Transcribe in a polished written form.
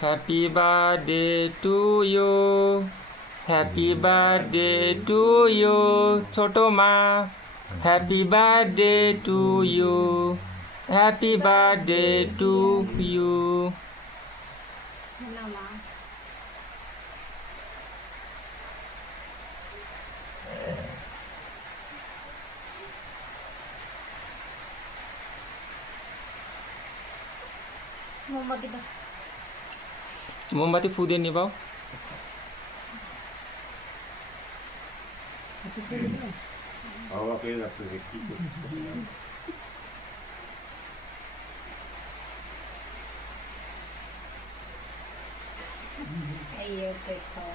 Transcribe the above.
Happy birthday to you. Happy birthday to you. ছোট মা Happy birthday to you. Happy birthday to you. শোনা মা মোমবাতি দাও মোমবাতি ফু দিয়ে নিবাও অবাক হয়ে যাচ্ছে যে কি করছে এই খাও